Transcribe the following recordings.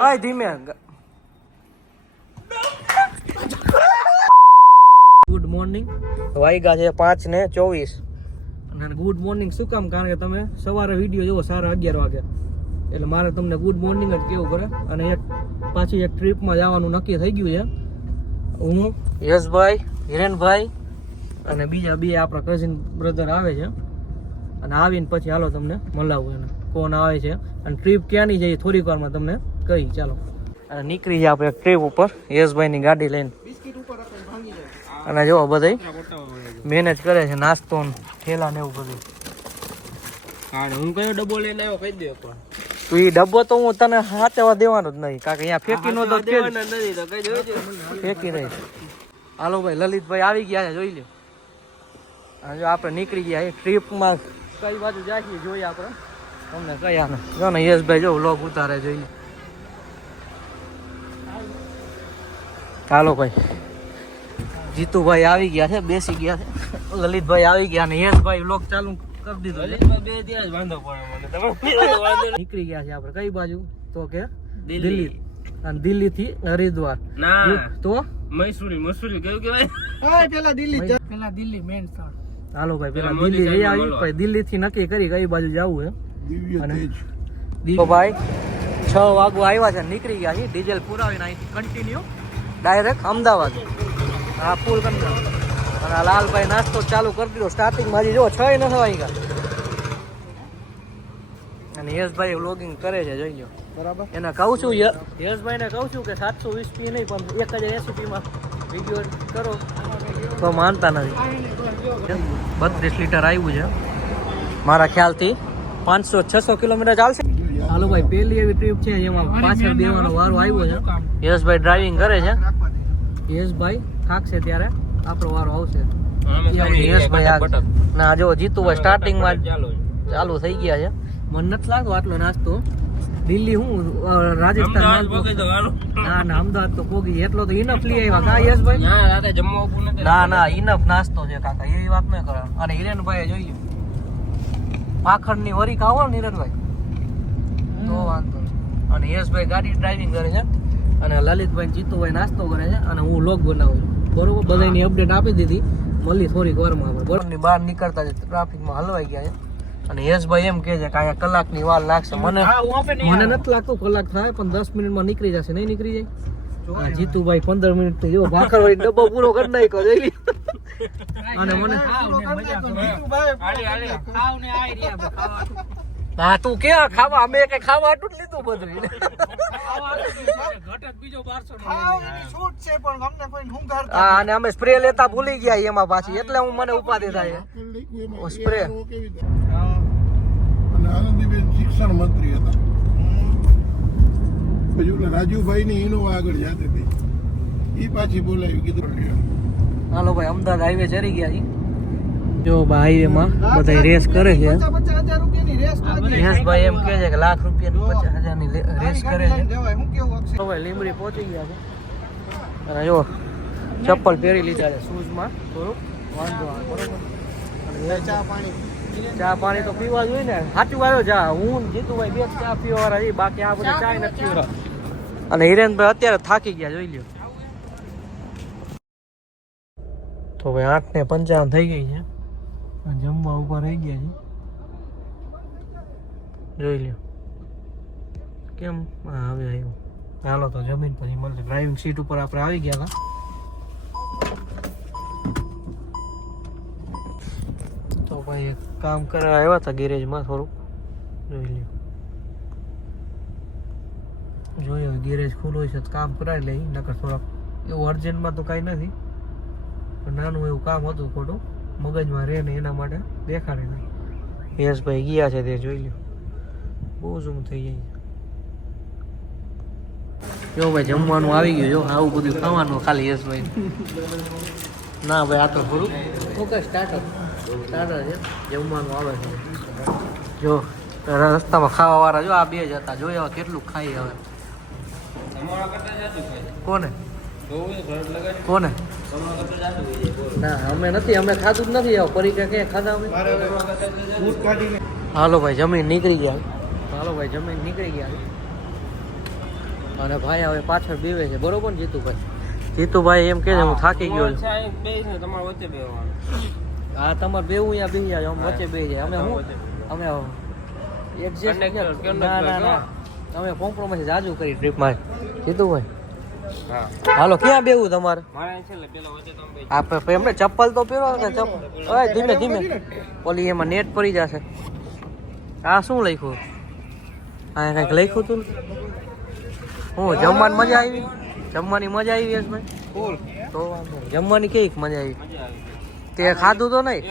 આય ધીમે. Good morning. વાગ્યા છે 5:24 અને ગુડ મોર્નિંગ શું કામ? કારણ કે તમે સવારે વિડીયો જોવો 11:30 વાગે, એટલે મારે તમને ગુડ મોર્નિંગ જ કેવું પડે. અને પાછી એક ટ્રીપમાં જવાનું નક્કી થઈ ગયું છે. હું, યશભાઈ, હિરેનભાઈ અને બીજા બે આપણા કઝિન બ્રધર આવે છે. અને આવીને પછી હાલો તમને મળાવું એને કોણ આવે છે અને ટ્રીપ ક્યાંની જઈએ થોડીક વારમાં તમને કહી. ચાલો અને નીકળી જાય આપણે ટ્રીપ ઉપર યશભાઈની ગાડી લઈને. અને જો બધા મેનેજ કરે છે, નાસ્તો થેલા ને એવું બધું. હું કયો ડબ્બો લઈને આવ્યો કહી દે. તો એ ડબ્બો તો હું તને હાચવા દેવાનો જ નહીં, કારણ કે અહીંયા ફેંકી નો તો ફેંકી દઈશ. હાલો ભાઈ, લલિતભાઈ આવી ગયા છે, જોઈ લે. જો આપણે નીકળી ગયા ટ્રીપમાં. કઈ બાજુ જાય જોઈએ આપણે તમને કયા ને. જો ને યશભાઈ જો વ્લોગ ઉતારે, જોઈએ. ચાલો ભાઈ, જીતુભાઈ આવી ગયા છે, બેસી ગયા છે. લલિતભાઈ આવી ગયા ને યશભાઈ વ્લોગ ચાલુ કરી દીધો. નીકળી ગયા છે આપણે કઈ બાજુ? તો કે દિલ્હી. અને દિલ્હી થી હરિદ્વાર. તો મસૂરી કેવું કેવાય? પેલા દિલ્હી મેન સ્થળ. હાલો ભાઈ, પેલા દિલ્હી જઈ આવી, પછી દિલ્હી થી નક્કી કરી કઈ બાજુ જવું એમ. તો ભાઈ 6 વાગવા આવ્યા છે, નીકળી ગયા છે. ડીઝલ પુરાવીને અહીંથી કન્ટિન્યુ ડાયરેક્ટ અમદાવાદ. હા, ફૂલ કરી નાખો. અને આ લાલભાઈ નાસ્તો ચાલુ કરી દીધો સ્ટાર્ટિંગમાં. હજી જો 6 ન થવાય ગયા. અને યશભાઈ વ્લોગિંગ કરે છે, જોઈ લો. બરાબર. એને કહું છું, યશભાઈને કહું છું કે 720p નહીં પણ 1080p માં વિડીયો કરો, તો માનતા નથી. 32 લીટર આવ્યું છે. મારા ખ્યાલથી 500-600 કિલોમીટર ચાલશે. હાલો ભાઈ, પહેલી એવી ટ્રીપ છે જેમાં પાછળ બેવાનો વારો આવ્યો છે. યશભાઈ ડ્રાઇવિંગ કરે છે. યશભાઈ થાકશે ત્યારે આપણો વારો આવશે. યશભાઈ ના જો જીતુભાઈ સ્ટાર્ટિંગમાં ચાલુ થઈ ગયા છે. મને નથી લાગતો આટલો નાસ્તો. દિલ્હી હું રાજસ્થાન ના અમદાવાદ તો પોગી એટલો તો ઇનફ લઈ આવ્યા કા યશભાઈ? ના ઇનફ નાસ્તો છે કાકા, એવી વાત ન કરે. અને હિરેનભાઈ જોઈએ પાખંડની વરી ખાવો ને હિરેનભાઈ તો વાંધો. અને યશભાઈ ગાડી ડ્રાઇવિંગ કરે છે અને લલિતભાઈ જીતુભાઈ નાસ્તો કરે છે અને હું વ્લોગ બનાવું છું. બરોબર, બધાની અપડેટ આપી દીધી. મળી થોડીક વારમાં બરોબર. બહાર નીકળતા છે ટ્રાફિકમાં હલવાઈ ગયા છે. અને યશભાઈ એમ કે છે કે અહીંયા કલાકની વાર લાગશે. મને નથી લાગતું કલાક થાય, પણ 10 મિનિટમાં નીકળી જશે. નહીં નીકળી જાય? જીતુભાઈ 15 મિનિટ થી જો ભાખર વાળી ડબ્બો પૂરો કરી નાખ્યો જોઈ. અને મને હા તું ક્યાં ખાવા? અમે કઈ ખાવા આટલું જ લીધું બધું. હા, અને અમે સ્પ્રે લેતા ભૂલી ગયા એમાં પાછી, એટલે હું મને ઉપાધિ થાય સ્પ્રે. આનંદીબેન શિક્ષણ મંત્રી હતા. પછી ઓલા રાજુભાઈ ની ઇનોવા આગળ જતી હતી, એ પાછી બોલાવી કીધું. હાલો ભાઈ, અમદાવાદ હાઈવે ચડી ગયા છે. જો હાઈવે માં બધા રેસ કરે છે. યશભાઈ એમ કે છે કે ₹1,00,000 ની 50,000 ની રેસ કરે છે. તો ભાઈ લીમડી પહોંચી ગયા છે. અને જો ચપ્પલ પહેરી લીધા છે શૂઝમાં, થોડુંક વાંધો આવે બરોબર. ચા પાણી તો પીવા જોઈએ ને. સાચું આવ્યો ચા. હું જીતુભાઈ બે ચા પીવા વાળા છે, બાકી આ બધું ચા નથી પીવા. અને હિરેનભાઈ અત્યારે થાકી ગયા જોઈ લ્યો. તો ભાઈ 8:55 થઈ ગઈ છે. જમવા ઉપર રહી ગયા છે, જોઈ લ્યો. કેમ હવે આવ્યું. ચાલો તો જમીન પછી મળશે. ડ્રાઇવિંગ સીટ ઉપર આપણે આવી ગયા હતા. તો ભાઈ એક કામ કરવા આવ્યા હતા ગેરેજમાં થોડુંક, જોઈ લ્યો. જોઈએ ગેરેજ ખુલ્લું છે તો કામ કરાવી લઈ. નકર થોડાક એવું અર્જન્ટમાં તો કાંઈ નથી, પણ નાનું એવું કામ હતું ખોટું મગજમાં રહે ને એના માટે દેખાડે નહીં. યશભાઈ ગયા છે તે જોઈ લ્યો. બહુ ઝૂમ થઈ જાય. જો ભાઈ જમવાનું આવી ગયું. જો આવું બધું ખાવાનું ખાલી યશભાઈ. ના ભાઈ આ તો થોડું ઓકે સ્ટાર્ટર છે. જમવાનું આવે છે. જો રસ્તામાં ખાવા વાળા જો આ બે જ હતા. જોઈએ હવે કેટલું ખાઈ. હવે કોને ના અમે નથી, અમે ખાધું જ નથી. પરીક્ષા ક્યાં ખાધા અમે. હાલો ભાઈ જમીન નીકળી ગયા. અને ભાઈ હવે પાછળ બેવે છે બરોબર ને જીતુભાઈ? જીતુભાઈ એમ કે છે હું થાકી ગયો છું. હા તમારે બેવું અહીંયા બેસી જાય, અમે વચ્ચે બેસી જાય. અમે એડજસ્ટ ના અમે કોમ્પ્રોમાઇઝ જાજુ કરી ટ્રીપમાં. જીતુભાઈ હાલો ક્યાં બેવું તમારે? આપણે એમને ચપ્પલ તો પહેરો ને ચપ્પલ. ઓય ધીમે ધીમે ઓલી એમાં નેટ પડી જશે. આ શું લખ્યું? આ કંઈક લખ્યું તું. હું જમવાની મજા આવી? જમવાની મજા આવી યશભાઈ? તો જમવાની કેવી મજા આવી? તે ખાધું તો નહીં?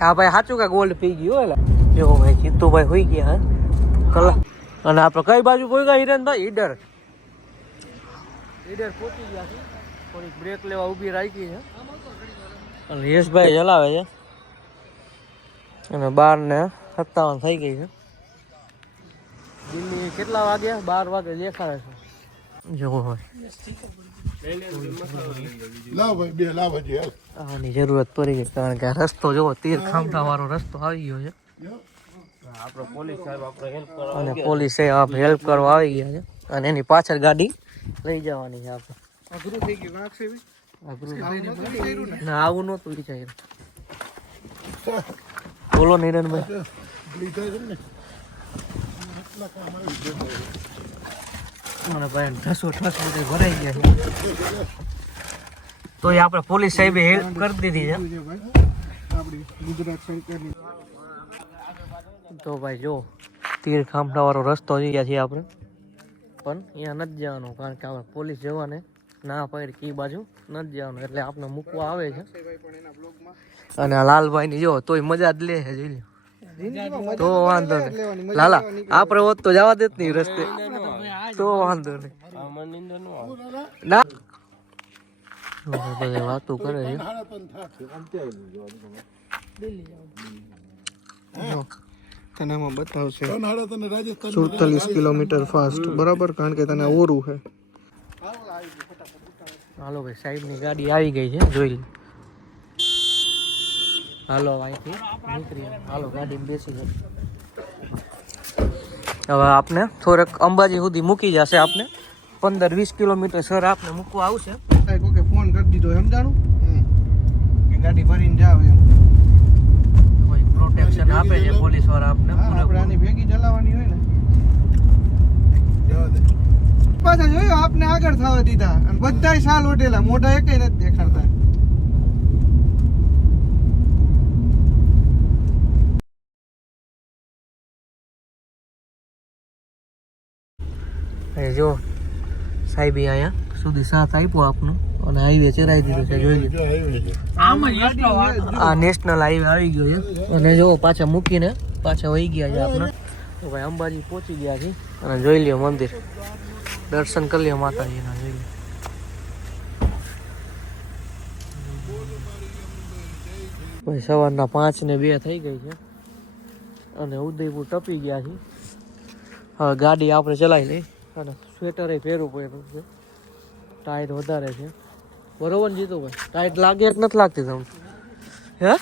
હા ભાઈ સાચું કે ગોલ્ડ પી ગયું એટલે જો ભાઈ જીતુભાઈ હોઈ ગયા હે કલા. અને આપણે કઈ બાજુ પહોંચ્યા હિરેનભાઈ? ઈડર પહોંચી ગયા છે. થોડીક બ્રેક લેવા ઊભી રાખી છે અને યશભાઈ ચલાવે છે અને 12:57 થઈ ગઈ છે. દિલ્હી કેટલા વાગ્યા? 12 વાગે દેખાડે છે. જો હોય લાવ ભાઈ બે લાવ હજી હાલ. આની જરૂરત પડી ગઈ કારણ કે આ રસ્તો જોવો તીર ખામઠા વાળો રસ્તો આવી ગયો છે અને પોલીસ હેલ્પ કરવા આવી ગયા છે અને એની પાછળ ગાડી લઈ જવાની છે આપણે. અઘરું થઈ ગયું નાખશે બી. ના આવું નહોતું વિચાર્યું. બોલો નિરનભાઈ. મને ભાઈ ઠસો ઠસ બધે ભરાઈ ગયા છે તો એ આપણે પોલીસ સાહેબે હેલ્પ કરી દીધી છે. આપણી ગુજરાત સરકારની તો ભાઈ જો તીર ખામઠા વાળો રસ્તો જઈ ગયા છીએ આપણે, પણ અહીંયા નથી જવાનું કારણ કે આપણે પોલીસ જવાને ના પાડી કે બાજુ નથી જવાનું એટલે આપણે મૂકવા આવે છે. અને આ લાલભાઈ ની જો તોય મજા જ લે છે જોઈ લો. તો વાંધો નહીં લાલા આપણે હોત તો જવા દેત નહીં રસ્તે તો વાંધો નહીં ના બધા વાતો કરે છે. તને આમાં બતાવશે 47 કિલોમીટર ફાસ્ટ બરાબર કારણ કે તને ઓરું છે. હાલો ભાઈ સાહેબની ગાડી આવી ગઈ છે જોઈ લો. હાલો અહીંથી નીકળી હાલો ગાડીમાં બેસી જાય. હવે આપને થોડેક અંબાજી સુધી મૂકી જશે. આપને 15-20 કિલોમીટર સર આપને મૂકવા આવશે. કોકે ફોન કરી દીધો સમજાણું કે ગાડી ભરીને જાવ એમ કોઈ પ્રોટેક્શન આપે છે પોલીસ વાળા આપને. આપણે આની ભેગી ચલાવવાની હોય ને પાછા જોયું આપને આગળ થવા દીધા અને બધાય સાલ ઓઢેલા મોઢા એકેય નથી દેખાડતા. જો સાહેબ અહીંયા સુધી સાથ આપ્યો આપનો અને હાઈવે ચરાઈ દીધો છે જોઈ લો. આ નેશનલ હાઈવે આવી ગયો છે અને જો પાછા મૂકીને પાછા વહી ગયા છે આપણે. તો ભાઈ અંબાજી પહોંચી ગયા છે અને જોઈ લ્યો મંદિર દર્શન કરી લ્યો માતાજીના જોઈ લો. ભાઈ સવારના 5:02 થઈ ગઈ છે અને ઉદયપુર ટપી ગયા છે. હવે ગાડી આપણે ચલાવી લઈ અને સ્વેટર પહેરવું પડે છે. ટાઈટ વધારે છે બરોબર જીતુભાઈ? ટાઈટ લાગે કે નથી લાગતી તમને? હે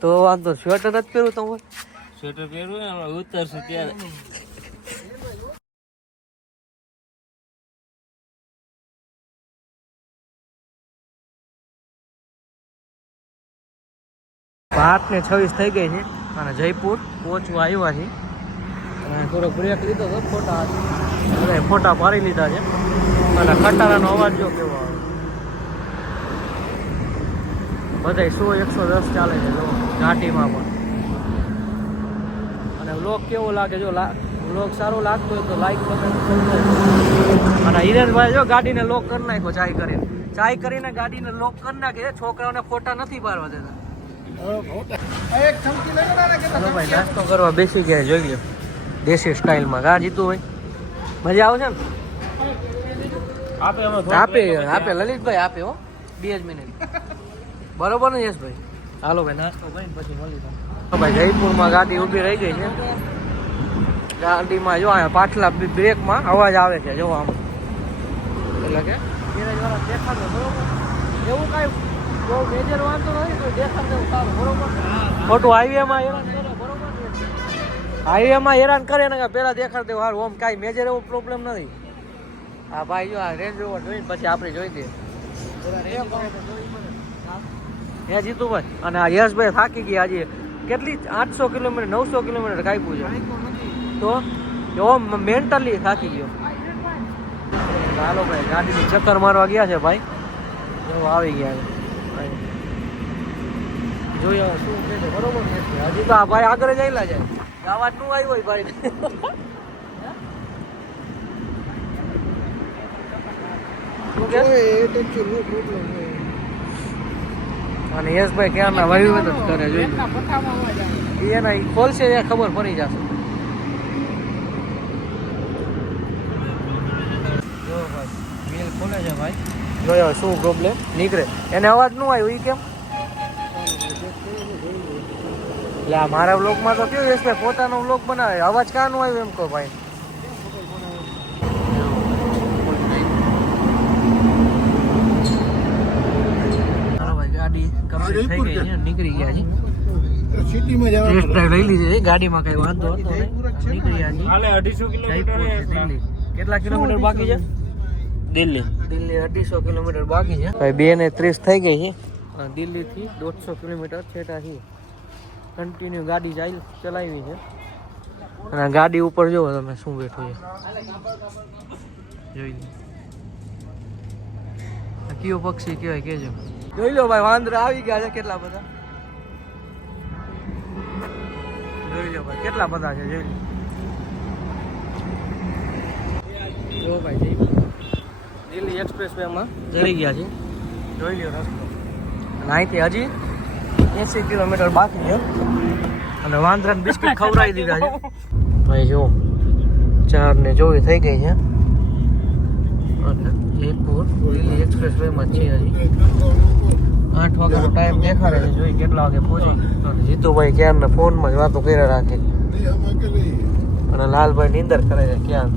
તો વાંધો સ્વેટર જ પહેરવું તમારે? સ્વેટર પહેરવું ઉતરશે ત્યારે. આઠ ને 26 થઈ ગઈ છે અને જયપુર પહોંચવા આવ્યા છે. થોડો બ્રેક લીધો તો ફોટા પાડી લીધા છે અને ખટારાનો અવાજ જો કેવો આવે. બધા 100-110 ચાલે છે જો ઘાટીમાં પણ. અને વ્લોગ કેવો લાગે જો વ્લોગ સારો લાગતો હોય તો લાઈક બટન. અને હિરેનભાઈ જો ગાડીને લોક કરી નાખ્યો ચાય કરીને ગાડીને લોક કરી નાખે. છોકરાઓને ફોટા નથી પાડવા દેતા. ભાઈ નાસ્તો કરવા બેસી ગયા જોઈ લો દેશી સ્ટાઇલમાં. ગા જીતું હોય મજા આવશે ને? આપે લલિતભાઈ આપે હો 2 જ મિનિટ બરોબર ને યશભાઈ? હાલો ભાઈ નાસ્તો કરીને પછી મળી જાય. ભાઈ જયપુરમાં ગાડી ઊભી રહી ગઈ છે. ગાડીમાં જો અહીંયા પાછલા બ્રેકમાં અવાજ આવે છે જો આમ એટલે કે ગેરેજવાળા દેખાડો બરોબર. એવું કાંઈ બહુ મેજર વાંધો નથી તો દેખાડ દેવું સારું બરોબર. ખોટું હાઈવેમાં હેરાન કરે બરોબર. હાઈવેમાં હેરાન કરે ને પેલા દેખાડ દેવું હારું ઓમ કાંઈ મેજર એવો પ્રોબ્લેમ નથી. હા ભાઈ જો આ રેન્જ રોવર જોઈને પછી આપણે જોઈ દઈએ હે જીતુભાઈ. અને આ યશભાઈ થાકી ગયા આજે કેટલી 800 કિલોમીટર 900 કિલોમીટર કાપ્યું છે તો ઓમ મેન્ટલી થાકી ગયો. ચાલો ભાઈ ગાડીની ચક્કર મારવા ગયા છે ભાઈ જો આવી ગયા છે જોઈએ શું કહે છે બરોબર છે. હજી તો આ ભાઈ આગળ જઈલા જાય અવાજ નું આવ્યો હોય ભાઈ અને યશભાઈ ક્યારના વહીવટ જ કરે જોઈ એના ખોલશે ખબર પડી જશે. જો ભાઈ બિલ ખોલે છે ભાઈ જોયો શું પ્રોબ્લેમ નીકળે એને અવાજ નું આવ્યો એ કેમ એટલે આ મારા વ્લોગમાં તો કેવું યશભાઈ પોતાનો વ્લોગ બનાવે અવાજ કાનું આવ્યો એમ કહો ભાઈ. નીકળી ગયા છે સિટીમાં જવાનું ટેસ્ટ ડ્રાઈવ લઈ લીધી છે ગાડીમાં કઈ વાંધો હતો નીકળી ગયા છે. 250 કિલોમીટર દિલ્હી કેટલા કિલોમીટર બાકી છે દિલ્હી 250 કિલોમીટર બાકી છે ભાઈ 2:30 થઈ ગઈ છે અને દિલ્હી થી 150 કિલોમીટર છેટા છે કન્ટિન્યુ ગાડી ચલાવી છે. અને ગાડી ઉપર જોવો તમે શું બેઠું છે જોઈ લો કયો પક્ષી કહેવાય કેજો જોઈ લો ભાઈ વાંદરા આવી ગયા છે કેટલા બધા જોઈ લો ભાઈ કેટલા બધા છે જોઈ લો ભાઈ દિલ્હી એક્સપ્રેસ વેમાં જઈ ગયા છે જોઈ લો રસ્તો અને અહીંથી હજી 80 કિલોમીટર બાકી છે અને વાંદરાને બિસ્કિટ ખવડાવી દીધા છે ભાઈ જો 4:24 થઈ ગઈ છે અને જયપુર દિલ્હી એક્સપ્રેસ વેમાં છે હજી 8 વાગ્યાનો ટાઈમ દેખાડે છે જોઈ કેટલા વાગે પહોંચી. અને જીતુભાઈ ક્યારના ફોનમાં જ વાતો કર્યા રાખે અને લાલભાઈ નીંદર કરે છે ક્યાં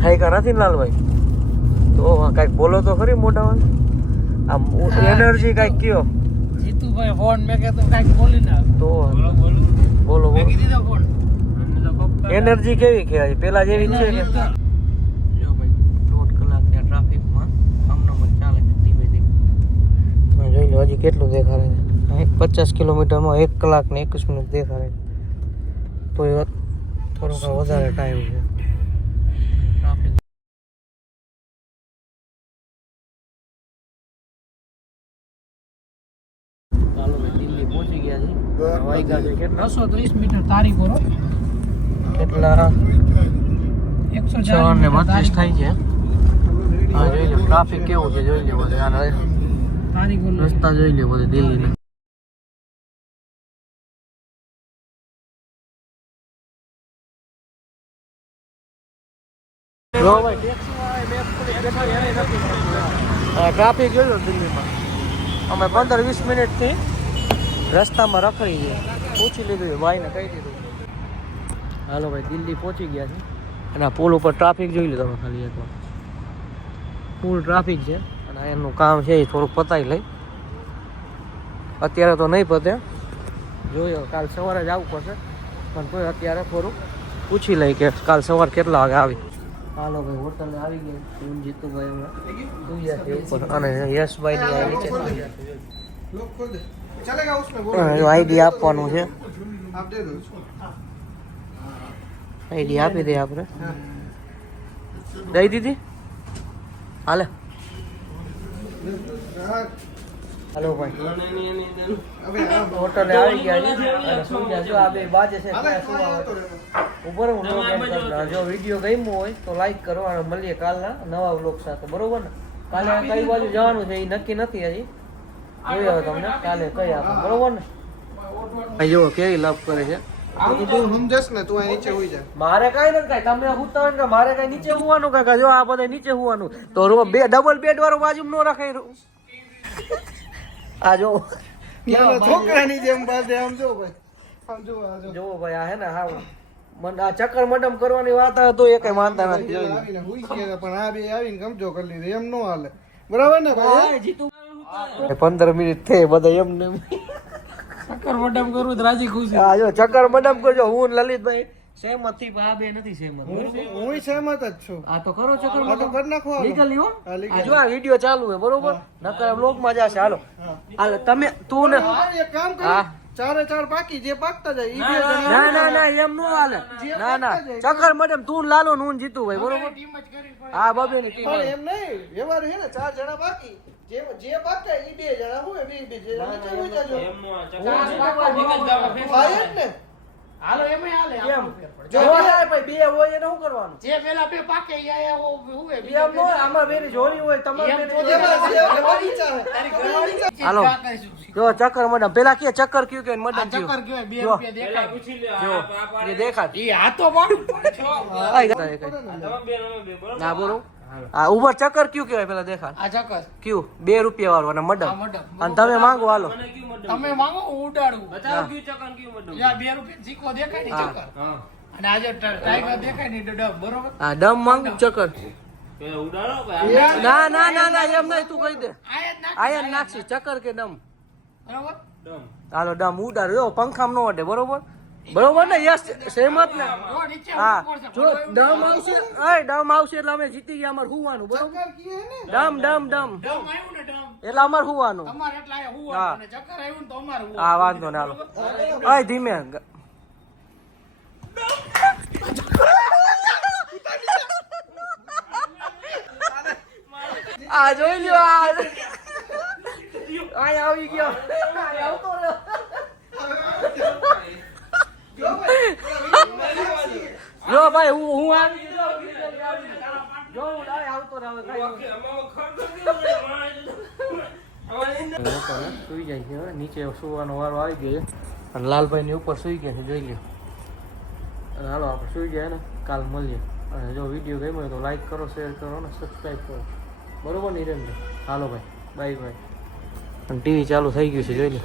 થાય કા નથી ને લાલભાઈ તો કાંઈક બોલો તો ખરી મોટામાં આમ એનર્જી કાંઈક કયો જીતુભાઈ ફોન મેં કહેતો કાંઈક બોલી ના તો બોલો એનર્જી કેવી કહેવાય પેલા જેવી છે કે જો ભાઈ 1.5 કલાક ત્યાં ટ્રાફિકમાં આમનામાં ચાલે છે ધીમે ધીમે જોઈ લો હજી કેટલું દેખાડે છે 50 કિલોમીટરમાં 1 કલાક ને 21 મિનિટ દેખાડે તો એ થોડોક વધારે ટાઈમ છે ટ્રાફિક. ચાલો ભાઈ દિલ્હી પહોંચી ગયા છે વાગ્યા છે કેટલા 230 મીટર તારી કરો કેટલા 132 થાય છે. હા જોઈ લો ટ્રાફિક કેવું છે જોઈ લો બધે રસ્તા જોઈ લો બધે દિલ્હીના ટ્રાફિક જોઈ લો દિલ્હીમાં અમે 15-20 મિનિટથી રસ્તામાં રખડી છે પૂછી લીધું ભાઈને કહી દીધું. હાલો ભાઈ દિલ્હી પહોંચી ગયા છે અને આ પુલ ઉપર ટ્રાફિક જોઈ લો તમે ખાલી એકવાર ફૂલ ટ્રાફિક છે અને એનું કામ છે એ થોડુંક પતાવી લઈ અત્યારે તો નહીં પતે જોયો કાલ સવારે જ આવવું પડશે પણ તોય અત્યારે થોડુંક પૂછી લઈ કે કાલ સવારે કેટલા વાગે આવી. હાલો ભાઈ હોટલ આવી ગયા હું જીતુભાઈ હમણાં ઉપર અને યશભાઈ નીચે આઈડી આપવાનું છે આઈડી આપી દે આપણે દઈ દીધી હાલે. હાલો ભાઈ હોટલે આવી ગયા છે અને સુઈ ગયા જો આ બે બાજે છે ઉપર હું જો વિડીયો ગમ્યો હોય તો લાઈક કરો અને મળીએ કાલના નવા વ્લોગ સાથે બરોબર ને. કાલે કઈ બાજુ જવાનું છે એ નક્કી નથી હજી જોઈ આવો તમને કાલે કઈ આપો બરોબર ને. જો કેવી લપ કરે છે તું સમજસ ને તું આ નીચે હોઈ જા મારે કઈ નથી કઈ તમે હુતા હોય ને મારે કઈ નીચે હોવાનું કાકા જો આ બધા નીચે હોવાનું તો બે ડબલ બેડ વાળું બાજુ નો રખાય આ જો છોકરાની જેમ બાજે આમ જો ભાઈ આમ જો જો ભાઈ આ હે ને હા મને આ ચક્કર મડમ કરવાની વાત આવે તો એ કઈ માનતા નથી આવીને હુઈ ગયા પણ આ બે આવીને કમજો કરી લીધું એમ નો હાલે બરાબર ને ભાઈ. જીતુ 15 મિનિટ થઈ બધા એમ ને ચક્કર બડમ કરું તો રાજી ખુશ હા જો ચક્કર બડમ કરજો. હું ને લલિતભાઈ સહેમત થી આ બે નથી સહેમત. હું સહેમત જ છું. આ તો કરો ચક્કર આ તો કરી નાખો હાલો. લીગલ હો. હા, legal. જો આ વિડિયો ચાલુ છે બરોબર. નકર બ્લોગ માં જશે. હાલો હાલ તમે તું ને હા, એક કામ કરો હા. 4 બાકી જે પાકતા જાય ઈ બે જણા ના ના ના એમ નો હાલે. ના ના ચક્કર મેડમ તું ને લાલો ને હું ને જીતું ભાઈ બરોબર. હા બબે ની ટીમ. પણ એમ નહીં વ્યવહાર છે ને 4 જણા બાકી જે પાકે ઈ બે જણા હોય બે જે નીચે હોય જાજો ભાઈ જ ને હાલો એમાં હાલે એમ જો હોય ભાઈ બે હોય એને શું કરવાનું? જે પેલા બે પાકે ઈ આયા હુવે બે એમ નો હોય. આમાં બેની જોડી હોય તમારે એમ બેની તો જોડી. વ્યવહાર ઈચ્છા છે હાલો જો ચક્કર મેડમ પેલા કે ચક્કર કયું કે મેડમ ચક્કર કયું કહેવાય 2 જો. રૂપિયા દેખાય જો એ દેખાડ ઈ આ તો પણ ના બોલો હા ઉપર ચક્કર કયું કહેવાય પેલા દેખાડ આ ચક્કર કયું 2 રૂપિયા વાળું અને આ મડમ મડમ અને તમે માંગો હાલો તમે માંગો હું ઉડાડું હા. યા 2 રૂપિયા સિક્કો દેખાય ને ચક્કર અને આજે ટાઈગર દેખાય ને ડબ બરોબર હા ડમ માંગુ ચક્કર ના ના ના ના એમ નહીં તું કહી દે આયન નાખશી ચક્કર કે ડમ બરોબર હાલો ડમ ઉડાડ જો પંખામ નો અડે બરોબર બરોબર ને યસ સહેમત ને જો નીચે હા ઉપર છે જો ડમ આવશે એ ડમ આવશે એટલે અમે જીતી ગયા અમારે હુવાનું બરોબર ચક્કર કીએ ને ડમ ડમ ડમ ડમ આવ્યું ને ડમ એટલે અમારે હુવાનું તમારે એટલે આયા હું હા. અને ચક્કર આવ્યું ને તો અમારે હું હા વાંધો ને હાલો અય ધીમે આ જોઈ લ્યો આ આવી ગયો આયા આવતો રહ્યો. જો ભાઈ હું આવી ગયો જો હું ડાય આવતો રહ્યો સુઈ જાય છે હવે. નીચે સુવાનો વારો આવી ગયો છે અને લાલભાઈ ની ઉપર સુઈ ગયા છે જોઈ લ્યો. અને હાલો આપણે સુઈ ગયા ને કાલ મળીએ. અને જો વિડીયો ગમ્યો હોય તો લાઈક કરો શેર કરો ને સબસ્ક્રાઈબ કરો બરોબર ને હિરેનભાઈ. હાલો ભાઈ બાય બાય. અને ટીવી ચાલુ થઈ ગયું છે જોઈ લો.